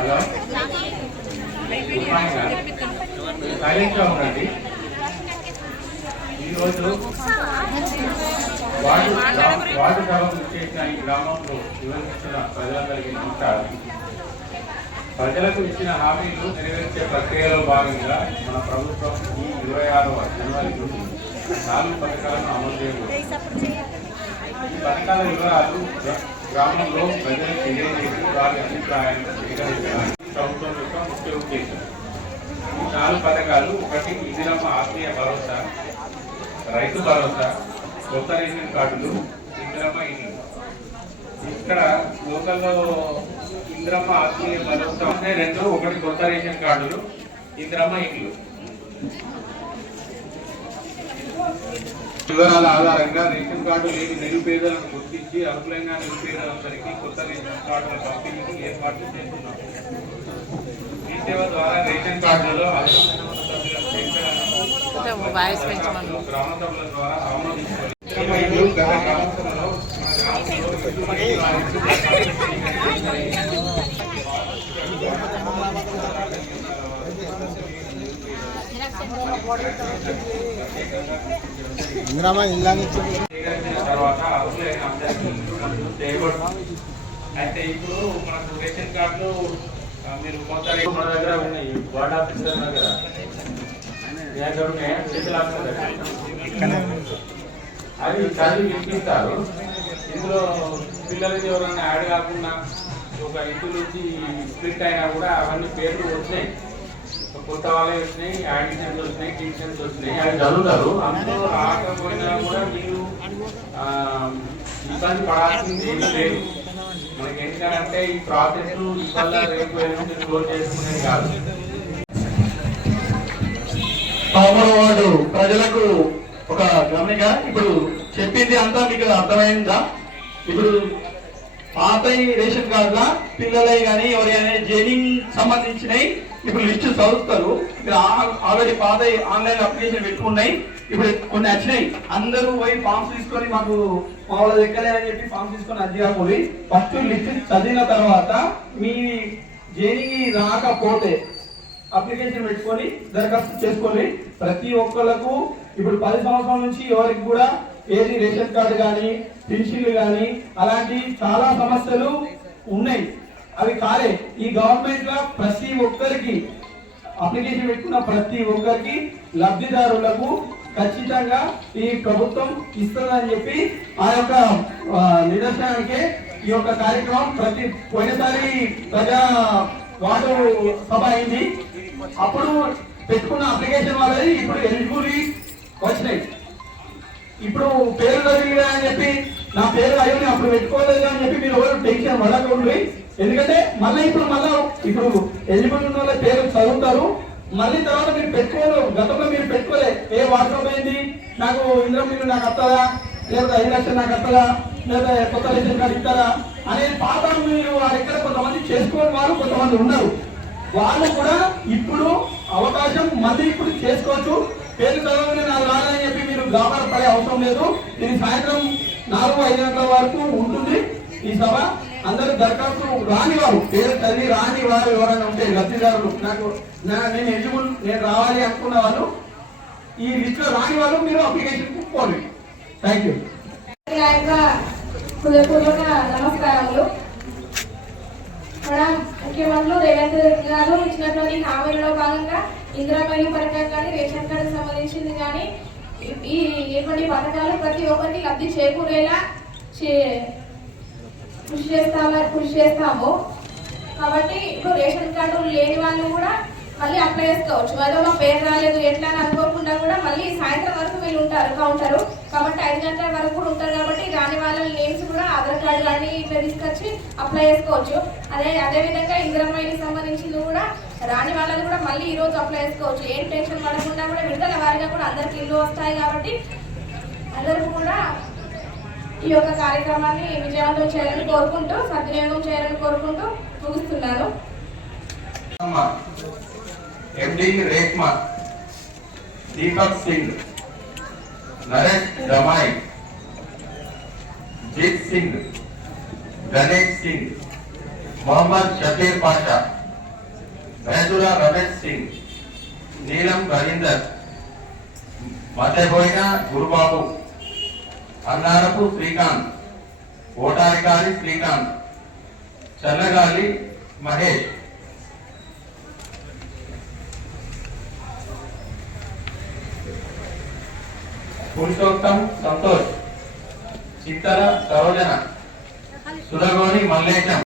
Halo? Lain kamu nanti? ఈరోజు వాటి వాటి సభకు చేసిన ఈ గ్రామంలో వివరించిన ప్రజలందరికీ నమస్కారం. ప్రజలకు ఇచ్చిన హామీలు నెరవేర్చే ప్రక్రియలో భాగంగా మన ప్రభుత్వం ఈ ఇరవై ఆరవ జనవరి నుండి నాలుగు పథకాలను అమలు చేయబోతుంది. ఈ పథకాల వివరాలు గ్రామంలో ప్రజలకు తెలియజేసి వారి అభిప్రాయాన్ని సేకరించడానికి ప్రభుత్వం యొక్క ముఖ్య ఉద్దేశం. ఈ నాలుగు పథకాలు ఒకటి ఇందిరమ్మ ఆత్మీయ భరోసా రైతు భరోసా కొత్త రేషన్ కార్డులు ఇందిరమ్మ ఇల్లు. ఇక్కడ లోకల్లో ఇందిరమ్మ ఆత్మీయ భరోసా ఉన్నాయి రెండు ఒకటి కొత్త రేషన్ కార్డులు ఇందిరమ్మ ఇల్లు. వివరాల ఆధారంగా రేషన్ కార్డు లేని నిరుపేదలను గుర్తించి అర్హులైన నిరుపేదలందరికీ కొత్త రేషన్ కార్డుల పంపిణీకి ఏర్పాట్లు చేస్తున్నాం. ఈ సేవ ద్వారా రేషన్ కార్డులలో సభలో మన గ్రామంలో ఇందిరామా చేయబడుతుంది అయితే ఇప్పుడు మనకు రేషన్ కార్డులు మీరు రేషన్ మన దగ్గర ఉన్నాయి. వార్డ్ ఆఫీసర్ దగ్గర. మీ దగ్గర చదివి వినిపిస్తారు. ఇందులో పిల్లలకి ఎవరన్నా యాడ్ కాకుండా ఒక ఇంటి నుంచి స్ప్లిట్ అయినా కూడా అవన్నీ పేర్లు వచ్చినాయి. కొత్త వాళ్ళే వచ్చినాయి యాడిషన్స్ వచ్చినాయి డివిజన్స్ వచ్చినాయి. అవి చదువుతారు. అందులో రాకపోయినా కూడా మీరు ఇబ్బంది పడాల్సింది ఏమీ లేదు. మనకి ఎందుకంటే ఈ ప్రాసెస్ ఇవాళ రేపు ఎల్లుండి క్లోజ్ చేసుకునేది కాదు. పదమూడవ ప్రజలకు ఒక గమనిక. ఇప్పుడు చెప్పింది అంతా మీకు అర్థమైందా? ఇప్పుడు పాత రేషన్ కార్డుల పిల్లలై కానీ ఎవరైనా జైనింగ్ సంబంధించినవి ఇప్పుడు లిస్ట్ చదువుతారు. మీరు ఆల్రెడీ పాత ఆన్లైన్ అప్లికేషన్ పెట్టుకున్నాయి. ఇప్పుడు కొన్ని వచ్చినాయి. అందరూ పోయి ఫామ్స్ తీసుకొని మాకు మామూలు వాళ్ళ అని చెప్పి ఫామ్స్ తీసుకొని అర్జీ కాకపోయి ఫస్ట్ లిస్ట్ చదివిన తర్వాత మీ జైనింగ్ రాకపోతే అప్లికేషన్ పెట్టుకొని దరఖాస్తు చేసుకొని ప్రతి ఒక్కళ్ళకు ఇప్పుడు పది సంవత్సరాల నుంచి ఎవరికి కూడా ఏది రేషన్ కార్డు కానీ పెన్షన్లు కానీ అలాంటి చాలా సమస్యలు ఉన్నాయి. అవి కాలే. ఈ గవర్నమెంట్లో ప్రతి ఒక్కరికి అప్లికేషన్ పెట్టుకున్న ప్రతి ఒక్కరికి లబ్ధిదారులకు ఖచ్చితంగా ఈ ప్రభుత్వం ఇస్తుందని చెప్పి ఆ యొక్క నిదర్శనానికి నిదర్శనానికే ఈ యొక్క కార్యక్రమం ప్రతి పోయినసారి ప్రజా వాటర్ సభ అయింది. అప్పుడు పెట్టుకున్న అప్లికేషన్ వాళ్ళది ఇప్పుడు ఎలిజిబుల్ వచ్చినాయి. ఇప్పుడు పేరు చదివిరా అని చెప్పి నా పేరు అయ్యి అప్పుడు పెట్టుకోలేదు అని చెప్పి మీరు ఎవరు టెన్షన్ పడకండి. ఎందుకంటే మళ్ళీ ఇప్పుడు మళ్ళీ ఇప్పుడు ఎలిజిబుల్ ఉన్న వాళ్ళ పేరు చదువుతారు. మళ్ళీ తర్వాత మీరు పెట్టుకోరు. గతంలో మీరు పెట్టుకోలే. ఏ వాటర్ అయింది నాకు ఇంద్రం మీరు నాకు అత్తదా లేదా ఐదు లక్షలు నాకు అత్తదా లేదా కొత్త రేషన్ ఇస్తారా అనే పాత మీరు వారి దగ్గర కొంతమంది చేసుకోని వారు కొంతమంది ఉన్నారు. వాళ్ళు కూడా ఇప్పుడు అవకాశం మళ్ళీ ఇప్పుడు చేసుకోవచ్చు. పేరు చదవని నాకు రాదని చెప్పి మీరు గాబర పడే అవసరం లేదు. ఇది సాయంత్రం నాలుగు ఐదు గంటల వరకు ఉంటుంది ఈ సభ. అందరూ దరఖాస్తు రాని వారు పేరు చదివి రాని వారు ఎవరైనా ఉంటే లబ్ధిదారులు. నాకు నేను ఎలిజిబుల్ నేను రావాలి అనుకున్న వాళ్ళు ఈ లిస్ట్లో రాని వాళ్ళు మీరు అప్లికేషన్ పోండి. థ్యాంక్ యూ హృదయపూర్వక నమస్కారాలు. మన ముఖ్యమంత్రులు రేవంత్ రెడ్డి గారు ఇచ్చినటువంటి హామీలలో భాగంగా ఇందిరామణి పథకం కానీ రేషన్ కార్డు సంబంధించింది కానీ ఈ- ఈ ఇటువంటి పథకాలు ప్రతి ఒక్కరికి లబ్ధి చేకూరేలా చే- కృషి చేస్తాము కృషి చేస్తాము. కాబట్టి ఇప్పుడు రేషన్ కార్డు లేని వాళ్ళు కూడా మళ్ళీ అప్లై చేసుకోవచ్చు. అదో మా పేరు రాలేదు ఎట్లా అని అనుకోకుండా కూడా మళ్ళీ సాయంత్రం వరకు ఉంటారు. కౌంటరు కాబట్టి ఐదు గంటల వరకు కూడా ఉంటారు కాబట్టి రాని వాళ్ళ నేమ్స్ కూడా ఆధార్ కార్డు కానీ ఇట్లా తీసుకొచ్చి అప్లై చేసుకోవచ్చు. అదే అదేవిధంగా ఇంద్రమ్మాయికి ఇందిరమ్మాయికి సంబంధించింది కూడా రాని వాళ్ళది కూడా మళ్ళీ ఈ రోజు అప్లై చేసుకోవచ్చు. ఏం టెన్షన్ పడకుండా కూడా విడుదల వారిగా కూడా అందరికి ఇల్లు వస్తాయి కాబట్టి అందరూ కూడా ఈ యొక్క కార్యక్రమాన్ని విజయవంతం చేయాలని కోరుకుంటూ సద్వినియోగం చేయాలని కోరుకుంటూ ముగిస్తున్నాను. ఎండి రేక్మా. దీపక్ సింగ్. నరేష్ దమాయ్ జీత్ సింగ్. గణేష్ సింగ్. మొహమ్మద్ షఫీర్ పాషా. మహదురా రమేష్ సింగ్. నీలం రవీందర్. మధ్యపోయిన గురుబాబు. అన్నారపు శ్రీకాంత్. ఓటారికారి శ్రీకాంత్. చల్లగాలి మహేష్. పురుషోత్తం సంతోష్ చిత్తల సరోజన సురగోని మల్లేశం.